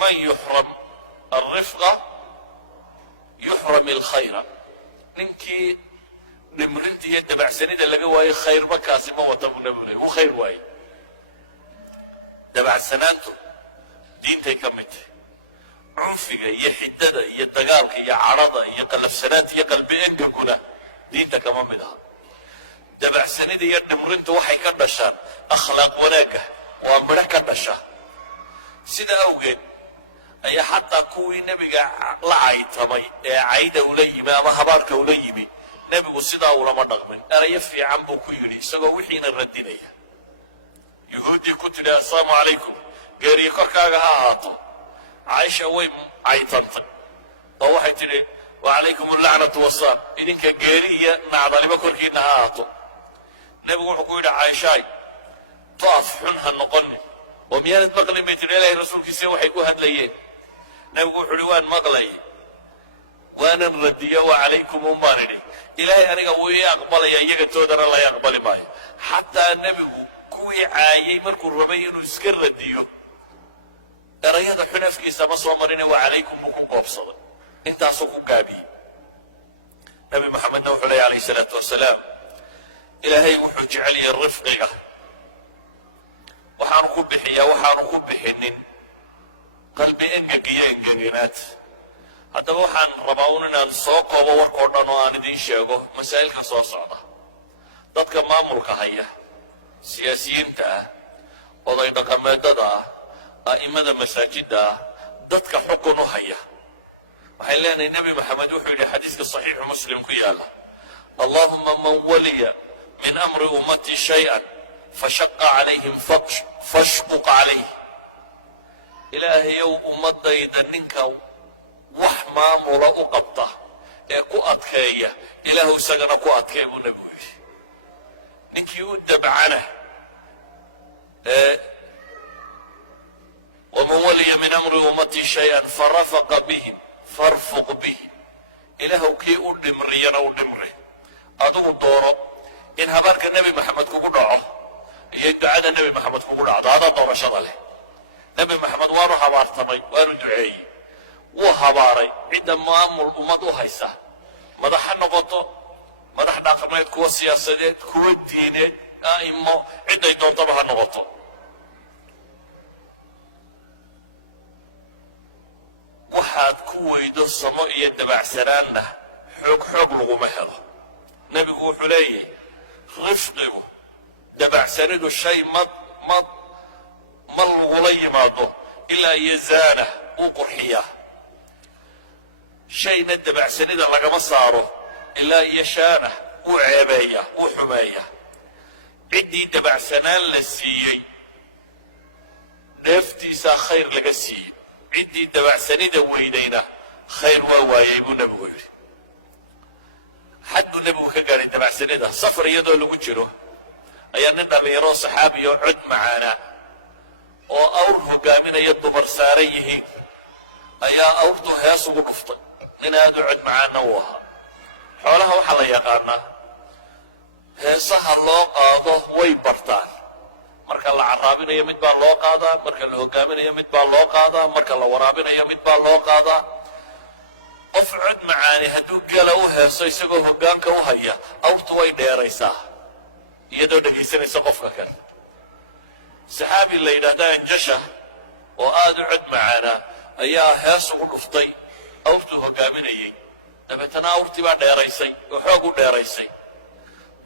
man yuxram alrifqa yuxram alkhayra. ninkii dhimrinta iyo dabacsanida laga waayo khayrba kaasi ma wata buu nabigu leeyahay. uu khayr waaye. dabacsanaantu diintay ka mid tahay. cunfiga iyo xiddada iyo dagaalka iyo cadhada iyo qalafsanaanta iyo qalbi engeguna diinta kama mid aha. dabacsanida iyo dhimrintu waxay ka dhashaan akhlaaq wanaagga, waa midho ka dhasha. sida awgeed ayaa xataa kuwii nebiga la caytamay ee cayda ula yimi ama habaarka ula yimi, nebigu sidaa ulama dhaqmin. erayo fiican buu ku yidhi isagoo wixiina radinaya. yuhuuddii ku tidhi assalaamu calaykum, geeriyo korkaaga ha ahaato. caaisha way caytantay oo waxay tidhi wacalaykum allacnatu wassalaam, idinka geeri iyo nacdaliba korkiinna ha ahaato. nebigu wuxuu ku yidhi caaishaay, toaf xun ha noqonin oo miyaanad maqlin bay tidhi ilaahay rasuulkiisa waxay ku hadlayeen. nebigu wuxuu yidhi waan maqlay, waanan radiyo wacalaykum umbaan idhi. ilaahay aniga wuu ii aqbalaya, iyaga toodana laga aqbali maayo. xataa nebigu kuwii caayay markuu rabay inuu iska radiyo, erayada xun afkiisa ma soo marine wacalaykum buu ku goobsaday. intaasuu ku gaabiyey. nebi maxamedna wuxuu leeyahy alayhi salaatu wasalaam, ilaahay wuxuu jecel yahay rifqiga. waxaanu ku bixiyaa waxaanu ku bixinin qalbi engeg iyo engeginaad. haddaba waxaan rabaa un inaan soo koobo warkao dhan oo aan idiin sheego masaa'ilka soo socda. dadka maamulka haya, siyaasiyiinta ah, oday dhaqameedada ah, a'immada masaajidda ah, dadka xukun u haya, waxay leenahay nebi maxamed wuxuu yidhi xadiiska saxiixu muslim ku yaala, allahuma man waliya min amri ummati shay-an fashaqa calayhim fashquq calayh. ilaahayow ummadayda ninka wax maamula u qabta ee ku adkeeya, ilaahu isagana ku adkee buu nebigu yidhi. ninkii u dabcana waman waliya min amri ummati shay-an farafaqa bihim farfuq bihim. ilaahu kii u dhimriyana u dhimre. adigu dooro in habaarka nebi maxamed kugu dhaco iyo ducada nebi maxamed kugu dhacdo, adaa doorashada leh. nebi maxamed waanu habaartamay, waanu duceeyey, wuu habaaray. cidda maamul ummad u haysa, madax ha noqoto, madax dhaqameed, kuwa siyaasadeed, kuwa diineed, a'imo, cidday doontaba ha noqoto. waxaad ku weydo samo iyo dabacsanaanna xoog laguma helo. nebigu wuxuu leeyahay rifqigu, dabacsanidu shay ma lagula yimaado ilaa iyo zaana uu qurxiyaa. shayna dabacsanida lagama saaro ilaa iyo shaana uu ceebeeya, uu xumeeya. ciddii dabacsanaan la siiyey dheeftiisaa khayr laga siiyey. ciddii dabacsanida weydayna khayr waa waayey buu nebigu yidhi. xad buu nebigu ka gaadhay dabacsanida. safar iyadoo lagu jiro ayaa nin dhallinyaroo saxaabiyo cod macaana oo awr hogaaminaya dumar saaran yihiin ayaa awrtu hees ugu dhuftay. nin aad u cod macaanna uu ahaa. xoolaha waxaa la yaqaanaa heesaha loo qaado way bartaan. marka la caraabinayo mid baa loo qaadaa, marka la hogaaminayo mid baa loo qaadaa, marka la waraabinayo mid baa loo qaadaa. qof cod macaani hadduu gala u heeso isagoo hoggaanka u haya, awrtu way dheeraysaa iyadoo dhegaysanaysa qofka kale. saxaabi la yidhaahda anjasha oo aad u cod macaana ayaa hees ugu dhuftay awrtuu hogaaminayey. dabeetana awrtii baa dheeraysay oo xoog u dheeraysay.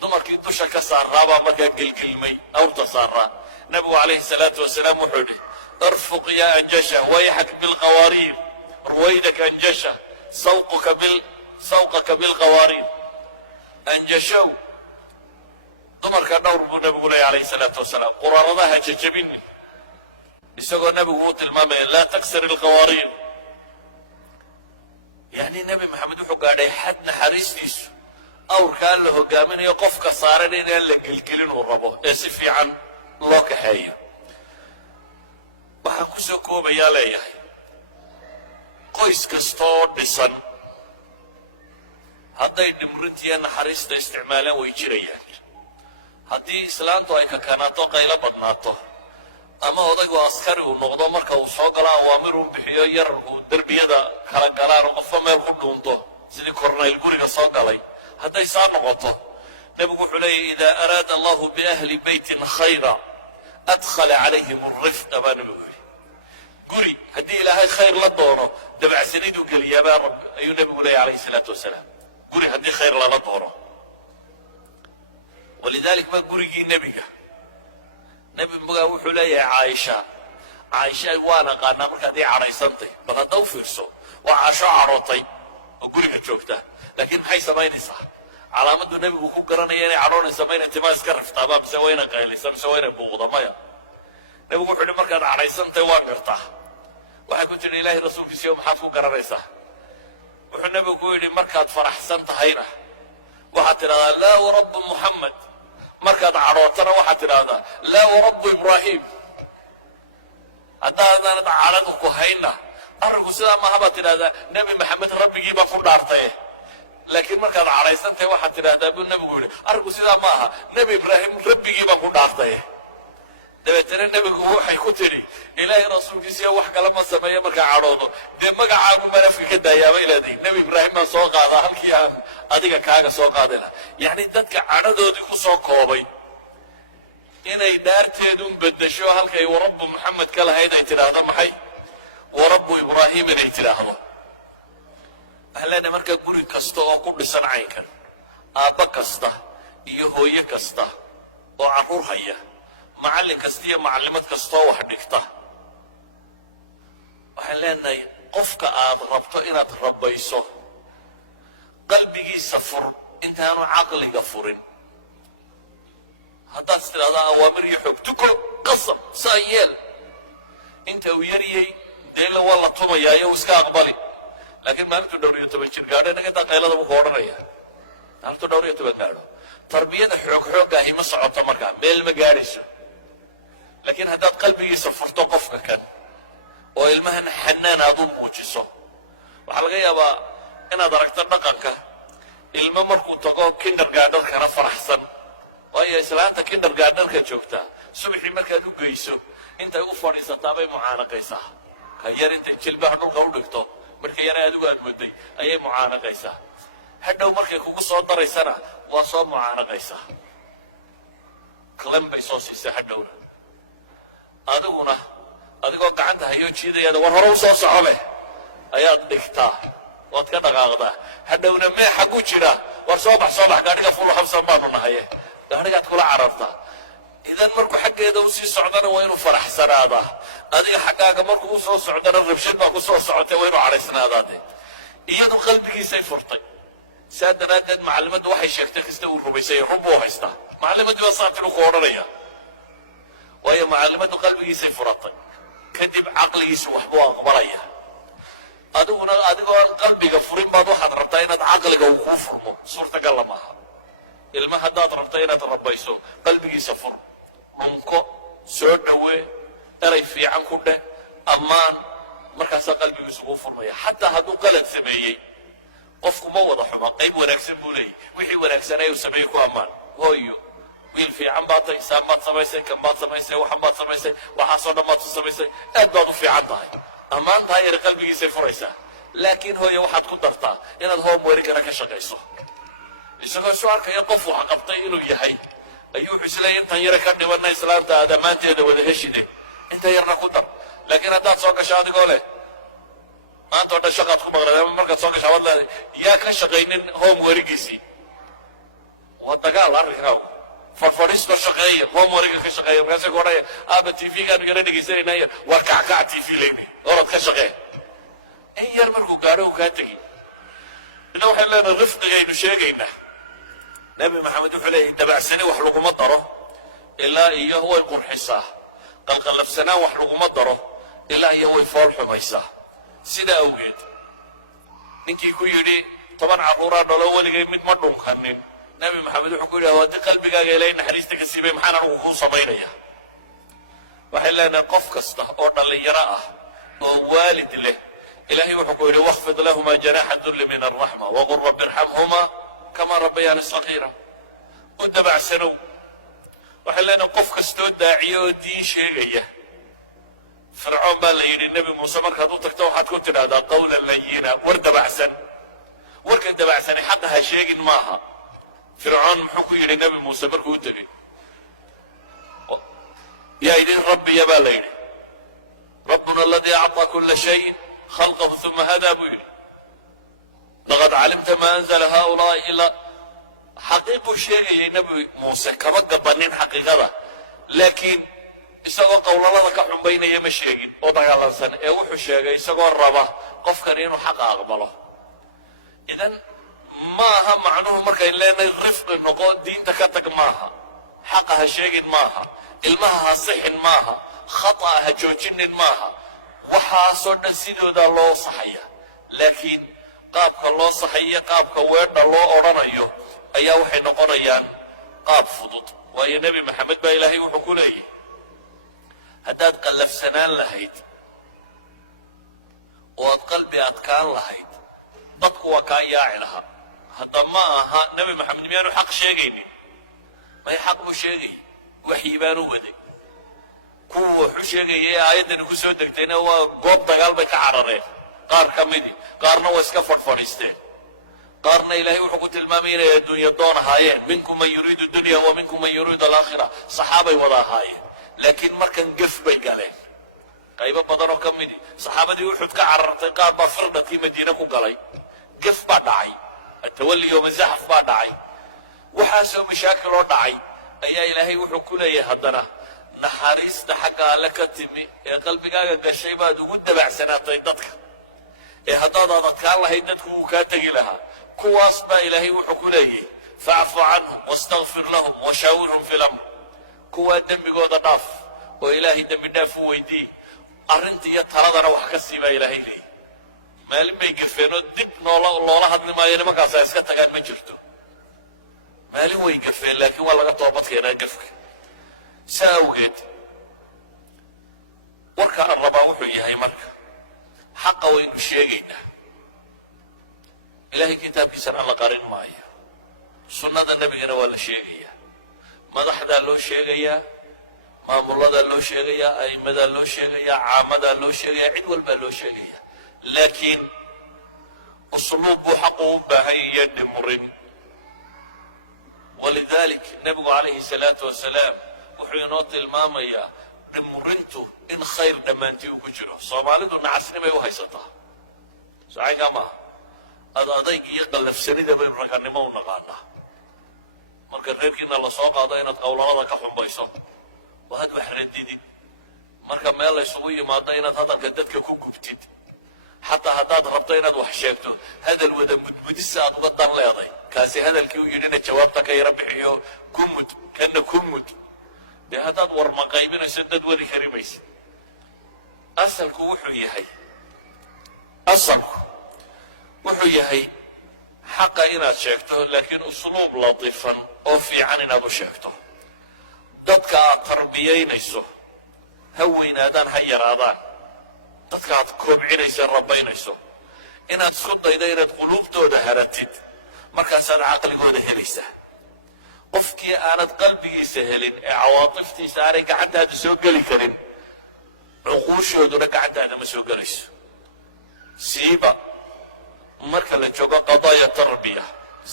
dumarkii dusha ka saaraa baa markaa gelgilmay awrta saaraa. nebigu calayhi salaatu wasalaam wuxuu yidhi arfuq yaa anjasha wayxak bilqawaariin ruwaydak anjasha sawqaka bilqawaariin. anjashow dumarka dhowr buu nebigu leeyahy calayhi salaatu wasalaam, quraaradaha jajabini. isagoo nebigu uu tilmaamaya laa taksir ilqawaariin. yacni nebi maxamed wuxuu gaadhay xad naxariistiisu awrkaan la hogaaminayo qofka saaran inaan la gelgelin uu rabo ee si fiican loo kaxeeyo. waxaan ku soo koobayaa leeyahay qoys kastaoo dhisan hadday dhimrinta iyo naxariista isticmaalaan way jirayaan. haddii islaantu ay kakanaato qaylo badnaato, ama odaygu askari uu noqdo marka uu soo galo awaamir uu bixiyo yar uu derbiyada kala galaan oo qofba meel ku dhuunto sidii kornayl guriga soo galay hadday saa noqoto nebigu wuxuu leeyahy idaa araada allahu biahli beytin khayra adkhala calayhim alrifqa baa nebigu yidhi guri haddii ilaahay khayr la doono dabacsaniduu geliyaabaa rabbi ayuu nebigu leeyahy calayhi salaatu wasalaam guri haddii khayr lala doono walidalik baa gurigii nebiga nebiga wuxuu leeyahay caaisha waan aqaanaa markaad ii cadhaysantay bal hadda u fiirso waa caasho cadhootay oo guriga joogta laakiin maxay samaynaysaa calaamaduu nebigu ku garanaya inay cadhoonaysa ma inay timaa iska raftaama mise waa inay qaylaysa mise waa inay buuqda maya nebigu wuxuu yidhi markaad cadhaysantay waan gartaa waxay ku tidhi ilaahay rasuulkiisiyo maxaad ku garanaysaa wuxuu nebigu ku yidhi markaad faraxsan tahayna waxaad tidhahdaa laa warabbu muxamed markaad cadhootana waxaad tidhahdaa laa warabbu ibraahim haddaadanad cadhadu ku hayna arrinku sidaa maaha baad tidhahdaa nebi maxamed rabbigii baa ku dhaartaye laakiin markaad cadhaysantahay waxaad tidhahdaa buu nebigu yidhi arrinku sidaa maaha nebi ibraahim rabbigii baa ku dhaartaye dabeetana nebigu waxay ku tidhi ilaahay rasuulkiisiya wax kale ma sameeya markaa cadhoodo dee magacaagu baan afka ka daayaabay leedahay nebi ibraahim baan soo qaadaa halkii aan adiga kaaga soo qaadi laha yacni dadka cadhadoodii ku soo koobay inay dhaarteedun beddesho halkay warabbu maxamed ka lahayd ay tidhaahdo maxay warabbu ibraahim inay tidhaahdo waxaan leenahay marka guri kasta oo ku dhisan caynkan aabba kasta iyo hooye kasta oo carruur haya macallin kasta iyo macallimad kastaoo wax dhigta waxaan leenahay qofka aad rabto inaad rabbayso qalbigiisa fur intaanu caqliga furin haddaad is tidhahdaa awaamir iyo xoog tuko qasab saa yeel inta uu yaryay deela waa la tumayaayo uu iska aqbali laakiin maalintuu dhowr iyo toban jir gaadho inaga intaa qaylada buu ku odhanaya maalintuu dhowr iyo toban gaadho tarbiyada xoogaahi ma socoto markaa meel ma gaadhayso laakiin haddaad qalbigiisa furto qofka kan oo ilmahan xanaan aad u muujiso waxaa laga yaabaa inaad aragto dhaqanka ilmo markuu tago kindergaadharkana faraxsan waayo islaanta kindergaadharka joogtaa subaxii markaad u geyso intay u fadhiisataa bay mucaanaqaysaa ka yar intay jilbaha dhulka u dhigto marka yara adigu aad mooday ayay mucaanaqaysaa hadhow markay kugu soo daraysana waa soo mucaanaqaysaa klan bay soo siisaa hadhowna adiguna adigoo gacanta hayoo jiidayaada war hore u soo soco leh ayaad dhigtaa waad ka dhaqaaqdaa hadhowna mee xagu jira war soo bax gaadhiga fulu habsan baanu nahaye gaadhigaad kula carartaa idan markuu xaggeeda u sii socdana waa inuu faraxsanaadaa adiga xaggaaga markuu u soo socdana rabshad baa ku soo socotay waa inuu cadhaysnaadaade iyadu qalbigiisay furtay saa daraaddeed macallimaddu waxay sheegtay kasta uu rumaysay run buu haystaa macallimaddii baa saatin uu ku odhanaya waayo macallimaddu qalbigiisay furatay kadib caqligiisu waxbuu aqbalaya adiguna adigoo qalbiga furin baad waxaad rabtaa inaad caqliga uu kuu furmo suurtagalla maaha ilma haddaad rabta inaad rabbayso qalbigiisa fur dhunko soo dhowee eray fiican ku dheh ammaan markaasaa qalbigiisu kuu furmaya xataa hadduu qalad sameeyey qofku ma wada xuma qayb wanaagsan buu leeyahy wixii wanaagsanay uu sameeyey ku ammaan hooyo wiil fiican baad tahay saan baad samaysay kan baad samaysay waxan baad samaysay waxaasoo dhan baad ku samaysay aad baad u fiican tahay ammaan tahay eri qalbigiisay furaysaa laakiin hooye waxaad ku dartaa inaad homeworkana ka shaqayso isagoo soo arkaya qof wax qabtay inuu yahay ayuu wuxuu isleeyahy intan yara ka dhibanna islaanta aad ammaanteeda wada heshide inta yarna ku dar laakiin haddaad soo gasho adigoo leh maanta oo dhan shaqaad ku maqlayd ama markaad soo gasho waad leedahay yaa ka shaqaynin homeworkiisii waa dagaal arrinkaagu fadhiisto shaqeeya homeworka ka shaqeeya markaasay ku odhaya aaba tv-gaanu yara dhegaysanaynayo waa kackaca tv leyni orad ka shaqee in yar markuu gaadho uu kaa tegi ina waxay leenahay rifqigaynu sheegaynaa nebi maxamed wuxuu leeyahay dabacsani wax laguma daro ilaa iyo way qurxisaa qalqallafsanaan wax laguma daro ilaa iyo way fool xumaysaa sidaa awgeed ninkii ku yidhi 10 carruuraa dhalo weligay mid ma dhunkanin nebi maxamed wuxuu ku yidhi haddii qalbigaaga ilaahay naxariista ka siibay maxaan anigu kuu samaynaya waxay leenahay qof kasta oo dhallinyaro ah oo waalid leh إلهي وحكوا واخفض لهما جناح الذل من الرحمة وقل رب ارحمهما كما ربياني صغيرا ودبع سنو وحلنا قف كستو داعية ودين شيغية fircoon baa la yidhi nebi muuse markaad u tagto waxaad ku tidhaahdaa qawlan layina war dabacsan warka dabacsani xaqa ha sheegin maaha fircoon muxuu ku yidhi nebi muuse markuu u tegey yaa idin rabbiya baa la yidhi rabbuna aladii acطaa kula shayin khalqahu uma hadaa buu yidhi laqad calimta ma anzala haulaai ilaa xaqiiquu sheegayay nebi muuse kama gabanin xaqiiqada laakiin isagoo qowlalada ka xumbaynaya ma sheegin oo dagaalansan ee wuxuu sheegay isagoo raba qofkani inuu xaqa aqbalo idan ma aha macnuhu markayn leenahay rifqi noqo diinta ka tag maaha xaqa ha sheegin maaha ilmaha ha sixin maaha khata'a ha joojinin maaha waxaasoo dhan sidoodaa loo saxaya laakiin qaabka loo saxayo qaabka weedha loo odhanayo ayaa waxay noqonayaan qaab fudud waayo nebi maxamed baa ilaahay wuxuu ku leeyahy haddaad qallafsanaan lahayd oo aad qalbi adkaan lahayd dadku waa kaa yaaci lahaa hadda ma aha nebi maxamed miyaanu xaq sheegaynin may xaq buu sheegay waxyi baanu waday kuwa wuxuu sheegaya ee aayaddani ku soo degtayna waa goob dagaal bay ka carareen qaar ka midi qaarna waa iska fadhfadhiisteen qaarna ilaahay wuxuu ku tilmaamay inay adduunya doon ahaayeen minkum man yuriidu dunya wa minkum man yuriidu alaakhira saxaabay wada ahaayeen laakiin markan gef bay galeen qaybo badan oo ka midi saxaabadii uxud ka carartay qaar baa firdhadkii madiine ku galay gef baa dhacay atawalli yowma zaxf baa dhacay waxaasoo mashaakil oo dhacay ayaa ilaahay wuxuu ku leeyahay haddana naxariista xagga alle ka timi ee qalbigaaga gashay baad ugu dabacsanaatay dadka ee haddaad adadkaan lahayd dadku wuu kaa tegi lahaa kuwaas baa ilaahay wuxuu ku leeyahay facfu canhum wastakfir lahum washaawirhum fi lamr kuwaa dembigooda dhaaf oo ilaahay dembi dhaaf u weydii arrinta iyo taladana wax ka sii baa ilaahay leeyahy maalin bay gafeen oo dib loola hadli maayo nimankaas ay iska tagaan ma jirto maalin way gafeen laakiin waa laga toobad keenaa gafka saa awgeed warka aan rabaa wuxuu yahay marka xaqa waynu sheegaynaa ilaahay kitaabkiisana la qarin maayo sunnada nebigana waa la sheegayaa madaxdaa loo sheegayaa maamuladaa loo sheegayaa a'immadaa loo sheegayaa caamadaa loo sheegayaa cid walbaa loo sheegayaa laakiin usluub buu xaqu u baahan iyo dhimurin walidalik nebigu calayhi salaatu wasalaam wuxuu inoo tilmaamayaa dhimurintu in khayr dhammaantii ugu jiro soomaalidu nacasnimay u haysataa sacaynkaa maaha ad adayg iyo qallafsanida baynu raganimo u naqaanaa marka reerkiina lasoo qaado inaad qowlalada ka xumbayso oo had wax radidid marka meel laysugu yimaado inaad hadalka dadka ku gubtid xataa haddaad rabto inaad wax sheegto hadal wada mudmudisa aad uga dan leeday kaasi hadalkii u yidhina jawaabta ka yara bixiyo ku mud kana ku mud dee haddaad warma qaybinayso dad wadi kari maysa asalku wuxuu yahay xaqa inaad sheegto laakiin usluub latiifan oo fiican inaad u sheegto dadka aad tarbiyaynayso ha weynaadaan ha yaraadaan dadka aad koobcinayso rabaynayso inaad isku daydo inaad quluubtooda haratid markaasaad caqligooda helaysaa qofkii aanad qalbigiisa helin ee cawaatiftiisa aanay gacantaada soo geli karin cuquushooduna gacantaada ma soo gelayso siiba marka la joogo qadaaya tarbiya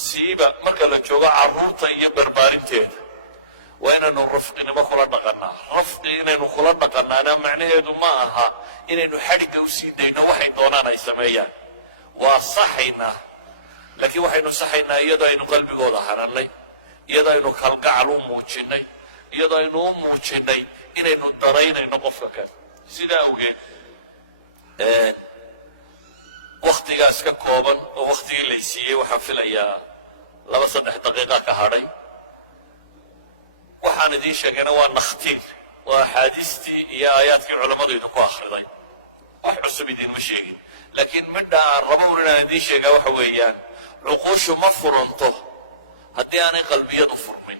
siiba marka la joogo carruurta iyo barbaarinteeda waa inaynu rafqinimo kula dhaqannaa rafqi inaynu kula dhaqannaana macnaheedu ma aha inaynu xadhigga u sii dayno waxay doonaan ay sameeyaan waa saxaynaa laakiin waxaynu saxaynaa iyadoo aynu qalbigooda hanannay iyadoo aynu kalgacal u muujinnay iyadoo aynu u muujinnay inaynu daraynayno qofka kale sidaa awgeed waktigaas ka kooban oo waktigii laysiiyey waxaan filayaa 2-3 daqiiqa ka hadhay waxaan idiin sheegayna waa nakhtiir waa axaadiistii iyo aayaadkii culammadu idinku akhriday wax cusub idiinma sheegin laakiin midha aan rabo un inaan idiin sheegaa waxa weeyaan cuquushu ma furanto haddii aanay qalbiyadu furmin